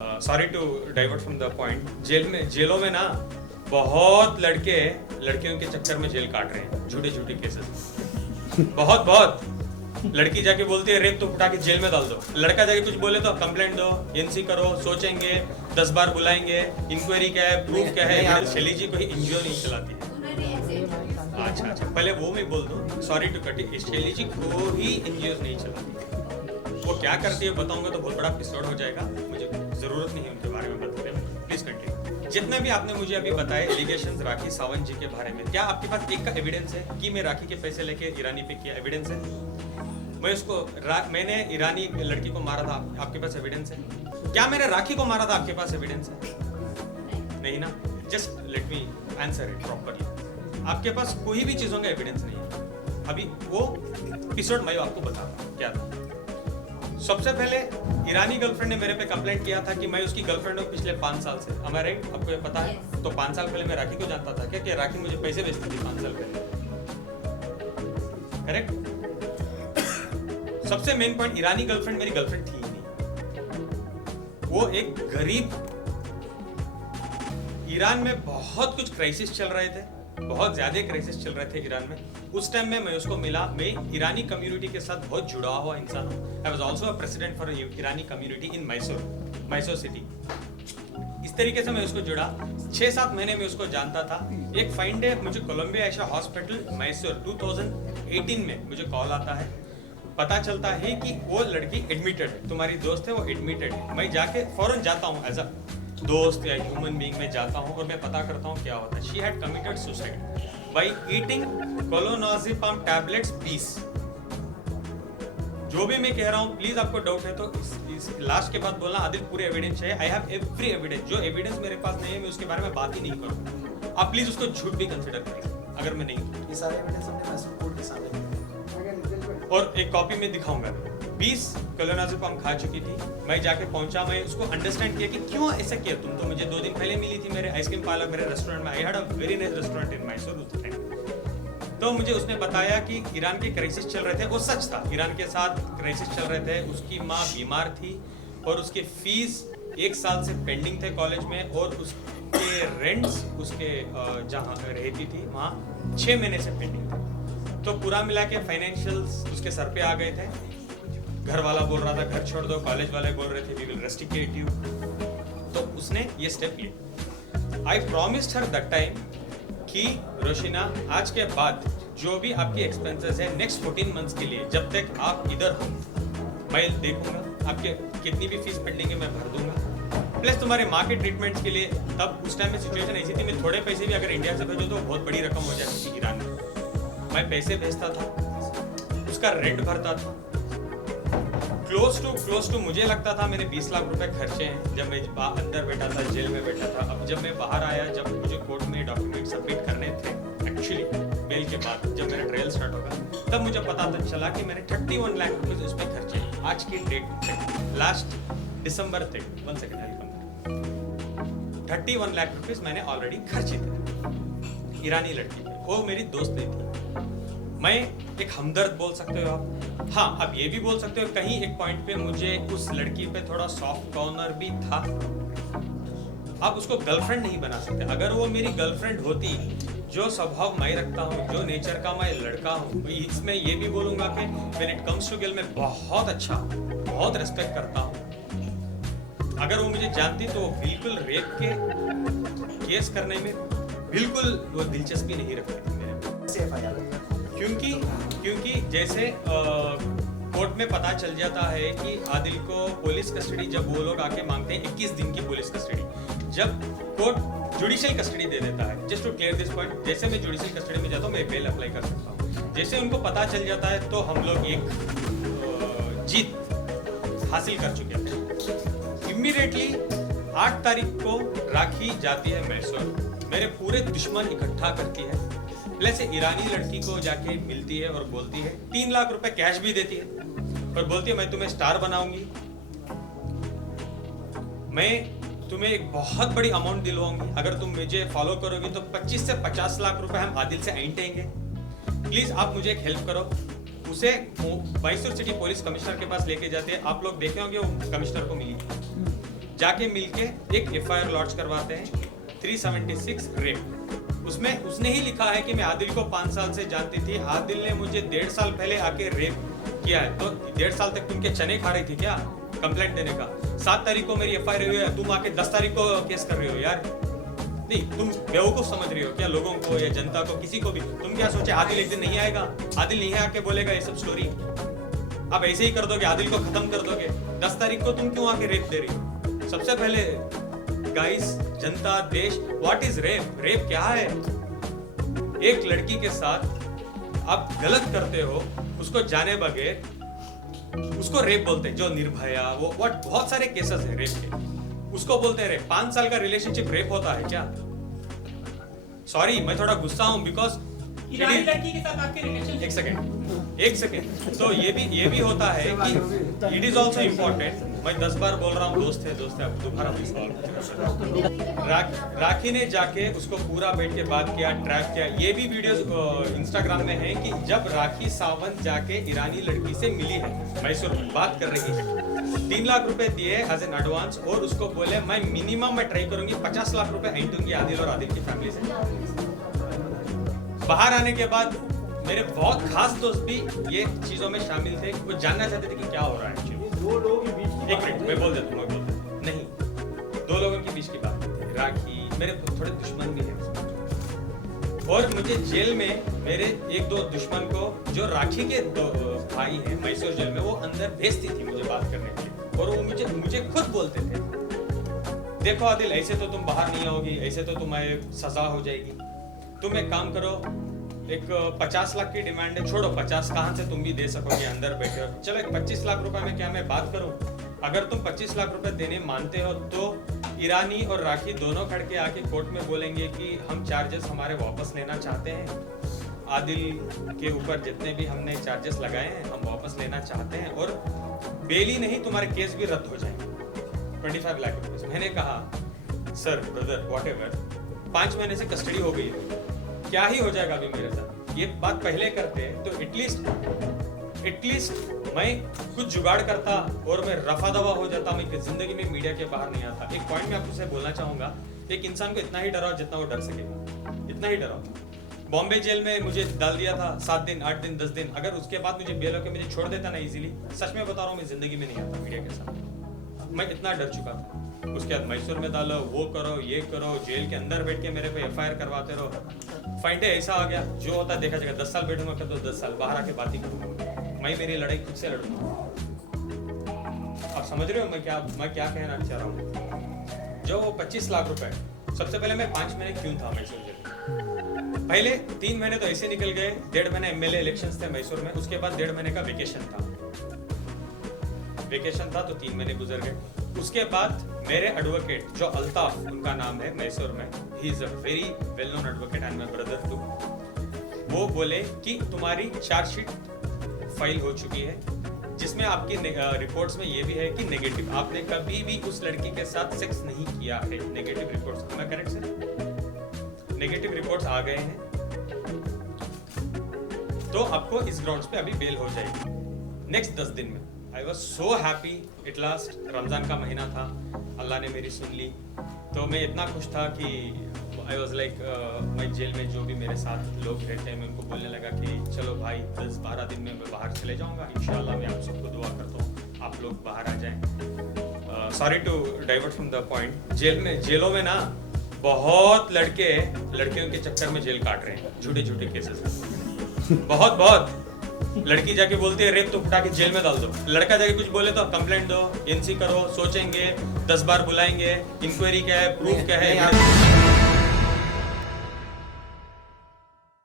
Sorry to divert from the point. जेलों में ना बहुत लड़के लड़कियों के चक्कर में जेल काट रहे हैं, झूठे झूठे केसेस। बहुत लड़की जाके बोलती है रेप तो उठा के जेल में डाल दो, लड़का जाके कुछ बोले तो कंप्लेंट दो, एनसी करो, सोचेंगे 10 बार बुलाएंगे, इंक्वायरी क्या है, प्रूफ क्या है। शैली जी कोई एनजीओ नहीं चलाती है। अच्छा, पहले वो मैं बोल दूं, सॉरी टू कट इट, शैली जी कोई एनजीओ नहीं चलाती। वो क्या करती है बताऊंगा तो बहुत बड़ा एपिसोड हो जाएगा, मुझे जरूरत नहीं है उनके बारे में बताने में। Please continue. जितने भी आपने मुझे अभी बताए एलिगेशंस राखी सावंत जी के बारे में, क्या आपके पास एक का एविडेंस है कि मैं राखी के पैसे लेके ईरानी पे किया? एविडेंस है? मैं उसको मैंने ईरानी लड़की को मारा था, आपके पास एविडेंस है? क्या मैंने राखी को मारा था, आपके पास एविडेंस है? नहीं ना। Just let me answer it properly. आपके पास कोई भी चीजों का एविडेंस नहीं है। अभी वो एपिसोड मैं आपको बता रहा हूँ क्या था। सबसे पहले ईरानी गर्लफ्रेंड ने मेरे पे कंप्लेंट किया था कि मैं उसकी गर्लफ्रेंड हूँ पिछले 5 साल से। am I right? आपको ये पता है? तो 5 साल पहले मैं राखी को जानता था क्या कि राखी मुझे पैसे भेजती थी 5 साल पहले? करेक्ट। सबसे मेन पॉइंट, ईरानी गर्लफ्रेंड मेरी गर्लफ्रेंड थी ही नहीं। वो एक गरीब, ईरान में बहुत कुछ क्राइसिस चल रहे थे, बहुत ज्यादा क्राइसिस चल रहे थे ईरान में। उस टाइम में मैं उसको मिला। मैं ईरानी कम्युनिटी के साथ बहुत जुड़ा हुआ इंसान हूँ। I was also a president for Irani community in Mysore city. इस तरीके से मैं उसको जुड़ा। 6-7 महीने में उसको जानता था। एक फाइन डे मुझे कोलंबिया एशिया हॉस्पिटल मैसूर 2018 में मुझे कॉल आता है, पता चलता है कि वो लड़की एडमिटेड है, तुम्हारी दोस्त है वो एडमिटेड है। मैं जाके फौरन जाता हूँ एज अ दोस्त या ह्यूमन बीइंग में जाता हूँ और मैं पता करता हूँ क्या होता है। She had committed suicide by eating clonazepam tablets 20। जो भी मैं कह रहा हूँ, प्लीज आपको डाउट है तो इस लास्ट के बाद बोलना आदिल पूरे एविडेंस है। I have every evidence. जो एविडेंस मेरे पास नहीं है मैं उसके बारे में बात ही नहीं करूँगा। आप प्लीज उसको झूठ भी कंसिडर करें अगर मैं नहीं। ये सारे एविडेंस हमने मैसूर कोर्ट के सामने और एक कॉपी में दिखाऊंगा। 20 क्लोनाज़ेपाम खा चुकी थी। मैं जाके पहुंचा, मैं उसको अंडरस्टैंड किया कि क्यों ऐसा किया। तुम तो मुझे 2 दिन पहले मिली थी मेरे आइसक्रीम पार्लर, मेरे रेस्टोरेंट में। I had a very nice restaurant in Mysore उस टाइम। तो मुझे उसने बताया कि ईरान के क्राइसिस चल रहे थे। वो सच था, ईरान के साथ क्राइसिस चल रहे थे। उसकी माँ बीमार थी और उसके फीस 1 साल से पेंडिंग थे कॉलेज में, और उसके रेंट्स उसके जहाँ रहती थी वहाँ 6 महीने से पेंडिंग थे। तो पूरा मिला के फाइनेंशियल्स उसके सर पे आ गए थे। घर वाला बोल रहा था घर छोड़ दो, कॉलेज वाले बोल रहे थे वी विल रेस्ट्रिक्ट यू। तो उसने ये स्टेप लिया। आई प्रॉमिस्ड हर दैट टाइम कि रोशिना, आज के बाद जो भी आपकी एक्सपेंसेस है नेक्स्ट 14 मंथ्स के लिए, जब तक आप इधर हो मैं देखूंगा। आपके कितनी भी फीस पेंडिंग है मैं भर दूंगा, प्लस तुम्हारे माँ के ट्रीटमेंट्स के लिए। तब उस टाइम में सिचुएशन ऐसी थी, मैं थोड़े पैसे भी अगर इंडिया से भेजो तो बहुत बड़ी रकम हो जाती थी ईरान में। मैं पैसे भेजता था, उसका रेंट भरता था। क्लोज टू मुझे लगता था मैंने 20 लाख रुपए खर्चे हैं जब मैं अंदर बैठा था, जेल में बैठा था। अब जब मैं बाहर आया, जब मुझे कोर्ट में डॉक्यूमेंट सबमिट करने थे एक्चुअली बेल के बाद, जब मेरा ट्रायल स्टार्ट होगा, तब मुझे पता चला कि मैंने 31 लाख रुपए उस पर खर्चे। आज की डेट तक, लास्ट दिसंबर तक, 1 सेकेंड, 31 लाख रुपीज मैंने ऑलरेडी खर्चे थे ईरानी लड़की पे। वो मेरी दोस्त नहीं थी। मैं एक हमदर्द बोल सकते हो आप। हाँ, अब ये भी बोल सकते हो कहीं एक पॉइंट पे मुझे उस लड़की पे थोड़ा सॉफ्ट कॉर्नर भी था। आप उसको गर्लफ्रेंड नहीं बना सकते। अगर वो मेरी गर्लफ्रेंड होती, जो स्वभाव मैं रखता हूँ, जो नेचर का मैं लड़का हूँ, इसमें ये भी बोलूंगा कि when it comes to girl मैं बहुत अच्छा, बहुत रिस्पेक्ट करता हूँ। अगर वो मुझे जानती तो वो बिल्कुल रेप के केस करने में बिल्कुल वो दिलचस्पी नहीं रखती थी मेरे में। क्योंकि जैसे कोर्ट में पता चल जाता है कि आदिल को पुलिस कस्टडी, जब वो लोग आके मांगते हैं 21 दिन की पुलिस कस्टडी, जब कोर्ट जुडिशियल कस्टडी दे देता है। Just to clear this point, जैसे मैं जुडिशियल कस्टडी में जाता हूँ मैं बेल अप्लाई कर सकता हूँ। जैसे उनको पता चल जाता है तो हम लोग एक जीत हासिल कर चुके थे। इमीडिएटली 8 तारीख को राखी जाती है मैसूर, मेरे पूरे दुश्मन इकट्ठा करती है, प्लस ईरानी लड़की को जाके मिलती है और बोलती है, 3 लाख रुपए कैश भी देती है और बोलती है मैं तुम्हें स्टार बनाऊंगी, मैं तुम्हें एक बहुत बड़ी अमाउंट दिलवाऊंगी, अगर तुम मुझे फॉलो करोगी तो 25 से 50 लाख रुपए हम आदिल से ऐंठेंगे, प्लीज आप मुझे एक हेल्प करो। उसे मैसूर सिटी पुलिस कमिश्नर के पास लेके जाते हैं। आप लोग देखे होंगे वो कमिश्नर को मिली जाके मिलके एक एफआईआर लॉन्च करवाते हैं 376 रेप। उसमें उसने ही लिखा है कि मैं आदिल को 5 साल से जानती थी, आदिल ने मुझे 1.5 साल पहले आके रेप किया है। तो 1.5 साल तक तुम के चने खा रही थी क्या कंप्लेंट देने का? 7 तारीख को मेरी एफआईआर हुई है, तुम आके 10 तारीख को केस कर रही हो यार। नहीं, तुम बेवकूफ समझ रही हो क्या लोगों को या जनता को, किसी को भी? तुम क्या सोचे आदिल एक दिन नहीं आएगा, आदिल नहीं आके बोलेगा ये सब स्टोरी? आप ऐसे ही कर दोगे, आदिल को खत्म कर दोगे। 10 तारीख को तुम क्यों आके रेप दे रही हो? सबसे पहले गाइस, जनता, देश, व्हाट इज रेप? रेप क्या है? एक लड़की के साथ आप गलत करते हो, उसको जाने बगैर, उसको रेप बोलते हैं। जो निर्भया, वो व्हाट, बहुत सारे केसेस हैं रेप के, उसको बोलते हैं रेप। 5 साल का रिलेशनशिप रेप होता है क्या? सॉरी, मैं थोड़ा गुस्सा हूं बिकॉज ईरानी लड़की के साथ आपके रिलेशन। एक सेकेंड। तो ये भी होता है कि इट इज ऑल्सो इम्पोर्टेंट। मैं 10 बार बोल रहा हूँ दोस्त है अब दोबारा राखी ने जाके उसको पूरा बैठ के बात किया, ट्रैक किया। ये भी वीडियोस इंस्टाग्राम में है कि जब राखी सावंत जाके ईरानी लड़की से मिली है, मैसूर में बात कर रही है, 3 लाख रुपए दिए एज एन एडवांस और उसको बोले मैं मिनिमम ट्राई करूंगी 50 लाख रुपए ऐंठूंगी आदिल और आदिल की फैमिली से। बाहर आने के बाद मेरे बहुत खास दोस्त भी ये चीजों में शामिल थे, वो जानना चाहते थे कि क्या हो रहा है एक्चुअली। दो लोगों के बीच एक मिनट, मैं बोल देता हूँ। नहीं, 2 लोगों के बीच की बात थी। राखी मेरे थोड़े दुश्मन भी हैं, और मुझे जेल में मेरे 1-2 दुश्मन को, जो राखी के 2 भाई हैं मैसूर जेल में, वो अंदर भेजती थी मुझे बात करने के लिए, और वो मुझे खुद बोलते थे, देखो आदिल, ऐसे तो तुम बाहर नहीं आओगी, ऐसे तो तुम्हें सजा हो जाएगी, तुम एक काम करो, एक 50 लाख की डिमांड है, छोड़ो 50 कहाँ से तुम भी दे सकोगे, अंदर बैठे हो, चलो एक 25 लाख रुपए में क्या मैं बात करूं? अगर तुम 25 लाख रुपए देने मानते हो तो ईरानी और राखी दोनों खड़ के आके कोर्ट में बोलेंगे कि हम चार्जेस हमारे वापस लेना चाहते हैं, आदिल के ऊपर जितने भी हमने चार्जेस लगाए हैं हम वापस लेना चाहते हैं, और बेल ही नहीं तुम्हारे केस भी रद्द हो जाएंगे 25 लाख रुपए। मैंने कहा सर, ब्रदर, व्हाटएवर, 5 महीने से कस्टडी हो गई है, क्या ही हो जाएगा अभी मेरे साथ? ये बात पहले करते तो एटलीस्ट मैं कुछ जुगाड़ करता और मैं रफा दफा हो जाता, मैं जिंदगी में मीडिया के बाहर नहीं आता। एक पॉइंट मैं आपसे बोलना चाहूंगा, एक इंसान को इतना ही डराओ जितना वो डर सकेगा, इतना ही डराओ। बॉम्बे जेल में मुझे डाल दिया था 7 दिन, 8 दिन, 10 दिन, अगर उसके बाद मुझे बेल होकर मुझे छोड़ देता ना इजीली, सच में बता रहा हूँ मैं जिंदगी में नहीं आता मीडिया के साथ। मैं इतना डर चुका था। उसके बाद मैसूर में डालो, वो करो, ये करो, जेल के अंदर बैठ के मेरे पे एफआईआर करवाते रहो। फाइन डे ऐसा आ गया, जो होता है देखा जाएगा। 10 साल बैठूंगा कर दो, 10 साल बाहर आके बात ही करूंगा, मैं मेरी लड़ाई खुद से लड़ूंगा। आप समझ रहे हो मैं क्या कहना चाह रहा हूँ? जो 25 लाख रुपए, सबसे पहले मैं 5 महीने क्यों था मैसूर जेल? पहले 3 महीने तो ऐसे निकल गए, 1.5 महीने एमएलए इलेक्शंस थे मैसूर में, उसके बाद 1.5 महीने का वेकेशन था तो 3 महीने गुजर गए। उसके बाद मेरे एडवोकेट जो अल्ताफ उनका नाम है मैसूर में, he is a very well known advocate and my brother too, वो बोले कि तुम्हारी चार्जशीट फाइल हो चुकी है, जिसमें आपकी रिपोर्ट्स में ये भी है कि नेगेटिव, आपने कभी भी उस लड़की के साथ सेक्स नहीं किया है। नेगेटिव रिपोर्ट्स, मैं करेक्ट सर? नेगेटिव रिपोर्ट्स आ गए हैं, तो आपको इस ग्राउंड्स पे अभी बेल हो जाएगी नेक्स्ट 10 दिन में। I was so happy at last. Ramzan का महीना था, अल्लाह ने मेरी सुन ली, तो मैं इतना खुश था कि आई वॉज लाइक, मैं जेल में जो भी मेरे साथ लोग रहते हैं, मैं उनको बोलने लगा कि चलो भाई 10-12 दिन में मैं बाहर चले जाऊंगा, इंशाल्लाह मैं आप सबको दुआ करता हूँ आप लोग बाहर आ जाएं। Sorry to divert from the point. जेलों में ना बहुत लड़कियों के चक्कर में जेल काट रहे हैं, झूठे केसेस में। बहुत लड़की जाके बोलती है रेप, तो उठा के जेल में डाल दो। लड़का जाके कुछ बोले तो कंप्लेंट दो, एनसी करो, सोचेंगे, 10 बार बुलाएंगे, इंक्वायरी क्या है, प्रूफ क्या है।